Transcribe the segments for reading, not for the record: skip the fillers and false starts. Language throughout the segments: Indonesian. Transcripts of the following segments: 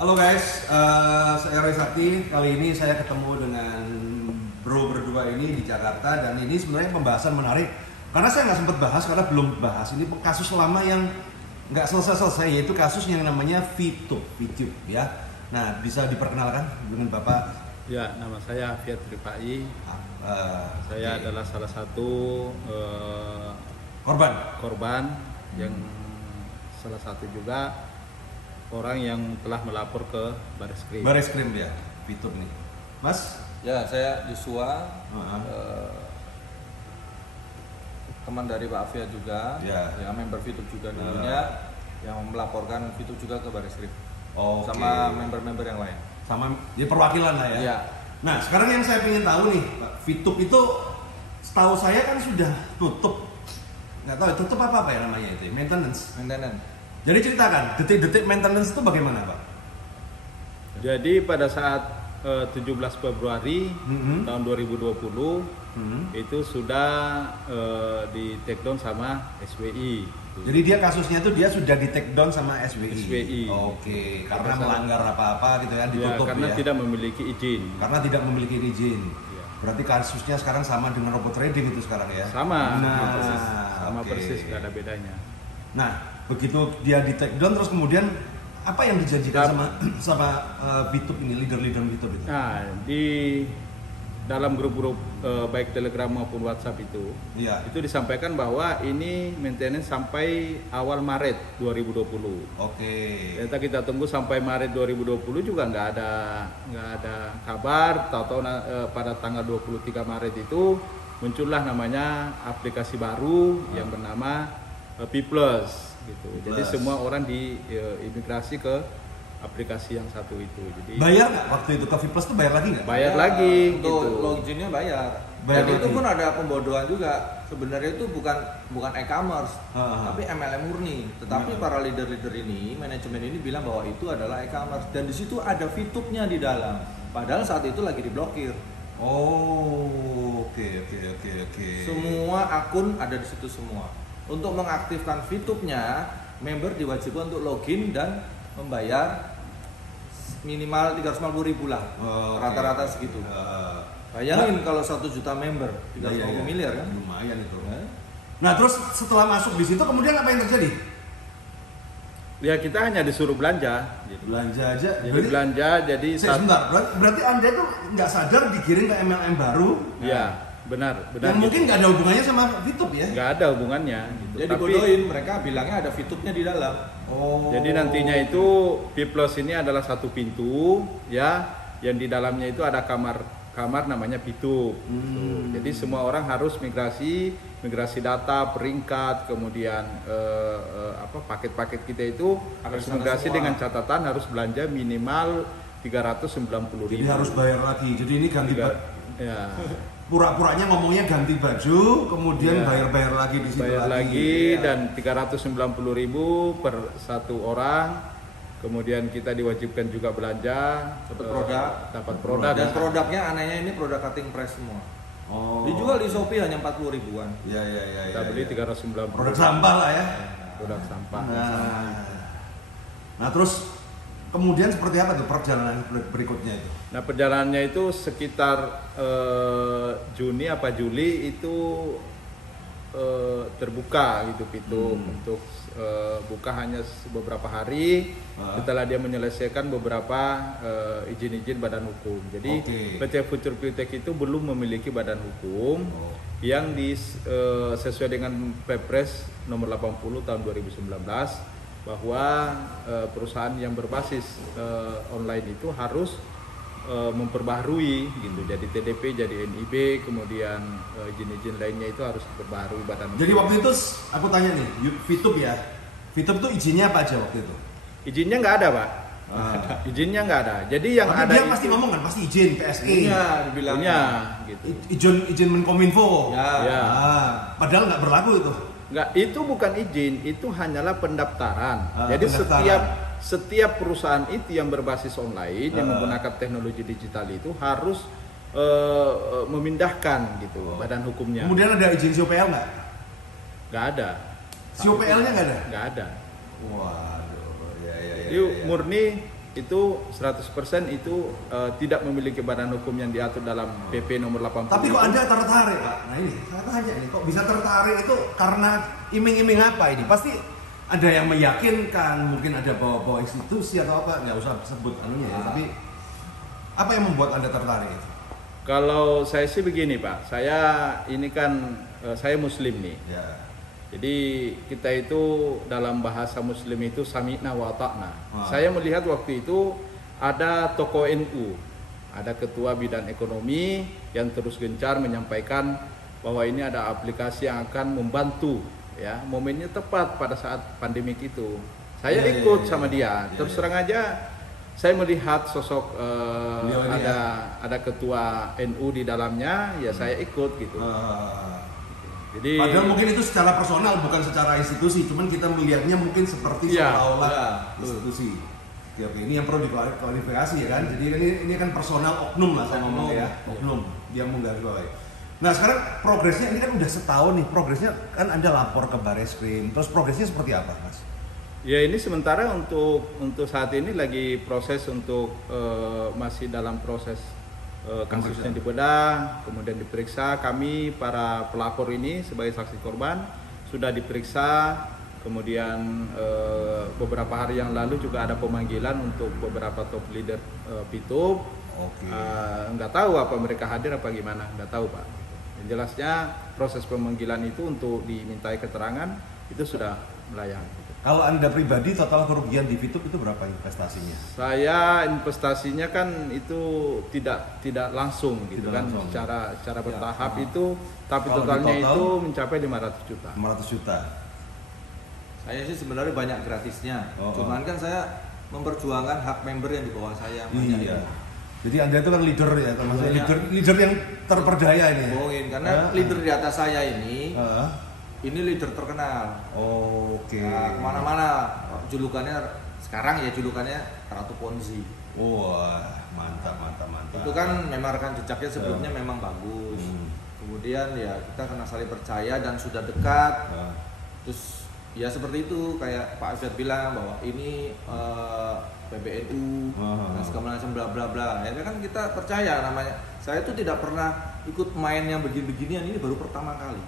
Halo guys, saya Roy Sakti. Kali ini saya ketemu dengan bro berdua ini di Jakarta, dan ini sebenarnya pembahasan menarik karena saya nggak sempat bahas karena belum bahas ini kasus lama yang nggak selesai, yaitu kasus yang namanya VTube ya. Nah, bisa diperkenalkan dengan Bapak? Ya, nama saya Fiat Ripai. Saya adalah salah satu korban yang salah satu juga orang yang telah melapor ke Bareskrim. Bareskrim ya, VTube nih, Mas? Ya, saya Joshua, teman dari Pak Afia juga, yang member VTube juga dulunya, yang melaporkan VTube juga ke Bareskrim, sama member-member yang lain. Sama, jadi perwakilan lah ya. Ya. Nah, sekarang yang saya ingin tahu nih, Pak, VTube itu setahu saya kan sudah tutup, nggak tahu tutup apa ya namanya itu, maintenance. Jadi ceritakan, detik-detik maintenance itu bagaimana, Pak? Jadi pada saat 17 Februari tahun 2020 itu sudah di take down sama SWI. Jadi dia kasusnya itu dia sudah di take down sama SWI. Oke, karena melanggar apa-apa gitu kan, ditutup ya. Karena tidak memiliki izin. Karena tidak memiliki izin. Ya. Berarti kasusnya sekarang sama dengan robot trading itu sekarang ya? Sama persis, nggak ada bedanya. Nah, begitu dia di take down terus kemudian apa yang dijanjikan sama VTube ini, leader VTube itu? Nah, di dalam grup-grup baik Telegram maupun WhatsApp itu disampaikan bahwa ini maintenance sampai awal Maret 2020. Ternyata kita tunggu sampai Maret 2020 juga nggak ada kabar. Tahu-tahu pada tanggal 23 Maret itu muncullah namanya aplikasi baru yang bernama P Plus gitu. Jadi semua orang diimigrasi ke aplikasi yang satu itu. Jadi bayar nggak waktu itu ke V Plus tuh bayar lagi nggak? Bayar lagi. Untuk gitu. loginnya bayar. Dan itu pun ada pembodohan juga. Sebenarnya itu bukan e-commerce, tapi MLM murni. Tetapi para leader ini, manajemen ini bilang bahwa itu adalah e-commerce. Dan di situ ada VTube-nya di dalam. Padahal saat itu lagi diblokir. Oke. Semua akun ada di situ semua. Untuk mengaktifkan VTube-nya, member diwajibkan untuk login dan membayar minimal 350.000 lah, rata-rata segitu. Bayangin kalau 1 juta member, 350 miliar kan? Lumayan itu. Nah, terus setelah masuk di situ kemudian apa yang terjadi? Ya, kita hanya disuruh belanja. Belanja aja. Jadi belanja, jadi sebentar. Berarti Anda itu nggak sadar dikirim ke MLM baru? Iya. Benar. Yang mungkin nggak ada hubungannya sama VTube ya? Nggak ada hubungannya. Gitu. Jadi bodohin, mereka bilangnya ada VTube-nya di dalam. Jadi nantinya itu P Plus ini adalah satu pintu ya, yang di dalamnya itu ada kamar namanya VTube. Jadi semua orang harus migrasi data, peringkat, kemudian paket-paket kita itu harus migrasi dengan catatan harus belanja minimal 390.000. Jadi harus bayar lagi. Jadi ini ganti ya. Pura-puranya ngomongnya ganti baju, kemudian bayar lagi di situ lagi. Dan 390.000 per satu orang. Kemudian kita diwajibkan juga belanja, dapat produk. Dan produknya anehnya ini produk cutting press semua. Dijual di Shopee hanya 40 ribuan. Kita beli 390. Produk sampah lah ya. Produk sampah. Nah, terus kemudian seperti apa tuh perjalanan berikutnya itu? Nah, perjalanannya itu sekitar Juni apa Juli itu terbuka gitu VTube untuk buka hanya beberapa hari setelah dia menyelesaikan beberapa izin-izin badan hukum. Jadi PT Future Biotech itu belum memiliki badan hukum yang sesuai dengan Perpres nomor 80 tahun 2019 bahwa perusahaan yang berbasis online itu harus memperbaharui gitu. Jadi TDP, jadi NIB, kemudian izin-izin lainnya itu harus diperbaharui badan hukum. Jadi waktu itu aku tanya nih, VTube ya. VTube itu izinnya apa aja waktu itu? Izinnya nggak ada, Pak. Izinnya nggak ada. Jadi yang ada dia pasti ngomong kan, pasti izin PSE. Dibilangnya gitu. Izin Menkominfo. Ya. Padahal nggak berlaku itu. Nggak, itu bukan izin, itu hanyalah pendaftaran. Jadi setiap perusahaan itu yang berbasis online yang menggunakan teknologi digital itu harus memindahkan gitu badan hukumnya. Kemudian ada izin COPL nggak? Nggak ada. COPL-nya nggak ada? Nggak ada. Waduh, Jadi murni itu 100% itu tidak memiliki badan hukum yang diatur dalam PP nomor 80. Tapi kok Anda tertarik, Pak? Nah ini, saya tanya nih, kok bisa tertarik itu karena iming-iming apa ini? Pasti ada yang meyakinkan, mungkin ada bawa-bawa institusi atau apa, nggak usah sebut anunya ya, tapi apa yang membuat Anda tertarik itu? Kalau saya sih begini Pak, saya ini kan saya Muslim nih. Ya. Jadi kita itu dalam bahasa Muslim itu sami'na wa ta'na. Saya melihat waktu itu ada tokoh NU, ada ketua bidang ekonomi yang terus gencar menyampaikan bahwa ini ada aplikasi yang akan membantu, ya, momennya tepat pada saat pandemik itu. Saya ikut sama dia. Terus terang aja saya melihat sosok ada ketua NU di dalamnya, ya saya ikut gitu. Jadi padahal mungkin itu secara personal bukan secara institusi, cuman kita melihatnya mungkin seperti seolah-olah institusi. Oke, ini yang perlu diklarifikasi ya kan. Jadi ini kan personal oknum lah saya ngomong ya, oknum yang menggarisbawahi. Nah sekarang progresnya ini kan udah setahun nih, progresnya kan Anda lapor ke Barreskrim, terus progresnya seperti apa, Mas? Ya ini sementara untuk saat ini lagi proses untuk masih dalam proses kasusnya dibedah, kemudian diperiksa. Kami para pelapor ini sebagai saksi korban sudah diperiksa, kemudian beberapa hari yang lalu juga ada pemanggilan untuk beberapa top leader Pitup. Nggak tahu apa mereka hadir apa gimana, nggak tahu Pak. Yang jelasnya proses pemanggilan itu untuk dimintai keterangan itu sudah melayang. Kalau Anda pribadi total kerugian di Pitup itu berapa investasinya? Saya investasinya kan itu tidak langsung gitu tidak kan, langsung. secara bertahap itu, tapi Kalau totalnya total, itu mencapai 500 juta. 500 juta. Saya sih sebenarnya banyak gratisnya, cuman kan saya memperjuangkan hak member yang di bawah saya. Iya. Jadi Anda itu kan leader ya, termasuk leader yang terperdaya ini. Bohongin, karena leader di atas saya ini leader terkenal. Nah, kemana-mana julukannya sekarang ya julukannya Ratu Ponzi. Wah, mantap. Itu kan memang rekan jejaknya sebelumnya memang bagus. Kemudian ya kita kena saling percaya dan sudah dekat. Terus ya seperti itu kayak Pak Alfred bilang bahwa ini PBNU dan segala macam bla bla bla. Ya kan kita percaya namanya. Saya itu tidak pernah ikut main yang begini-beginian, ini baru pertama kali.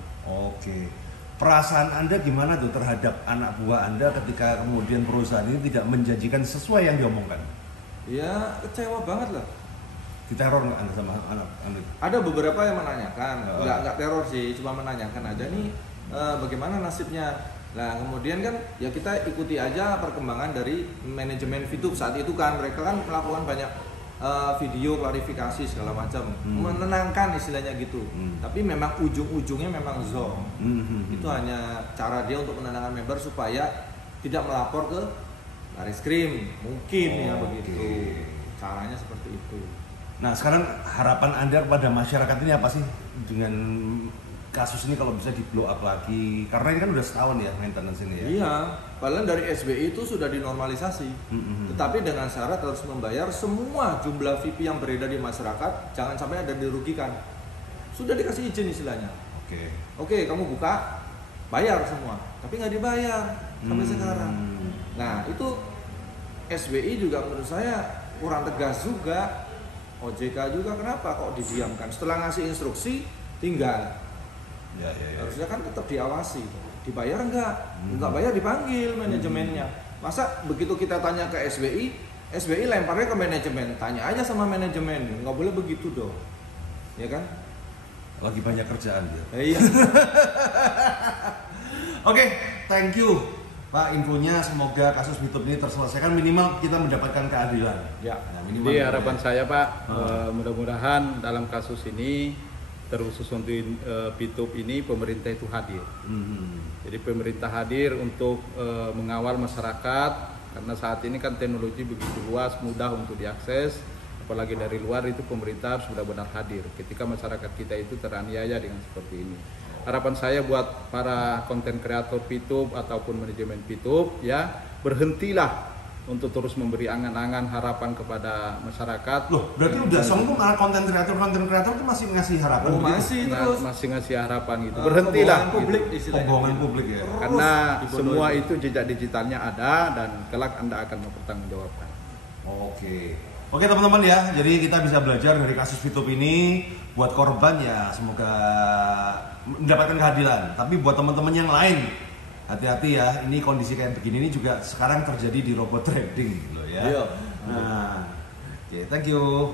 Perasaan Anda gimana tuh terhadap anak buah Anda ketika kemudian perusahaan ini tidak menjanjikan sesuai yang diomongkan? Ya kecewa banget lah. Diteror nggak Anda sama anak Anda? Ada beberapa yang menanyakan, nggak teror sih, cuma menanyakan aja nih bagaimana nasibnya. Nah kemudian kan ya kita ikuti aja perkembangan dari manajemen Pitup saat itu kan mereka kan melakukan banyak video klarifikasi segala macam, menenangkan istilahnya gitu. Tapi memang ujung-ujungnya memang zong. Itu hanya cara dia untuk menenangkan member supaya tidak melapor ke Barreskrim, mungkin ya begitu. Caranya seperti itu. Nah sekarang harapan Anda kepada masyarakat ini apa sih dengan kasus ini kalau bisa di blow up lagi? Karena ini kan udah setahun ya maintenance ini ya. Iya, padahal dari SBI itu sudah dinormalisasi. Tetapi dengan syarat harus membayar semua jumlah VIP yang beredar di masyarakat, jangan sampai ada dirugikan. Sudah dikasih izin istilahnya. Oke, kamu buka, bayar semua. Tapi nggak dibayar sampai sekarang. Nah itu SBI juga menurut saya kurang tegas juga. OJK juga kenapa kok didiamkan? Setelah ngasih instruksi, tinggal. Harusnya kan tetap diawasi, dibayar enggak bayar dipanggil manajemennya. Masa begitu kita tanya ke SBI lemparnya ke manajemen, tanya aja sama manajemen, nggak boleh begitu dong, ya kan? Lagi banyak kerjaan dia. Iya. Oke, thank you Pak infonya, semoga kasus Pitup ini terselesaikan, minimal kita mendapatkan keadilan. Ya. Nah, minimal Jadi harapan saya Pak, mudah-mudahan dalam kasus ini terkhusus untuk Pitup ini pemerintah itu hadir. Jadi pemerintah hadir untuk mengawal masyarakat karena saat ini kan teknologi begitu luas, mudah untuk diakses, apalagi dari luar itu pemerintah sudah benar hadir ketika masyarakat kita itu teraniaya dengan seperti ini. Harapan saya buat para konten kreator Pitup ataupun manajemen Pitup ya, berhentilah untuk terus memberi angan-angan harapan kepada masyarakat. Loh, berarti udah songkung malah konten kreator itu masih ngasih harapan. Masih ngasih harapan gitu. Berhentilah publik gitu. Pembohongan publik ya. Karena semua itu jejak digitalnya ada dan kelak Anda akan mempertanggungjawabkan. Oke teman-teman ya, jadi kita bisa belajar dari kasus Fitup ini. Buat korban ya semoga mendapatkan keadilan. Tapi buat teman-teman yang lain, hati-hati ya, ini kondisi kayak begini ini juga sekarang terjadi di robot trading loh ya. Iya. Nah, oke, thank you.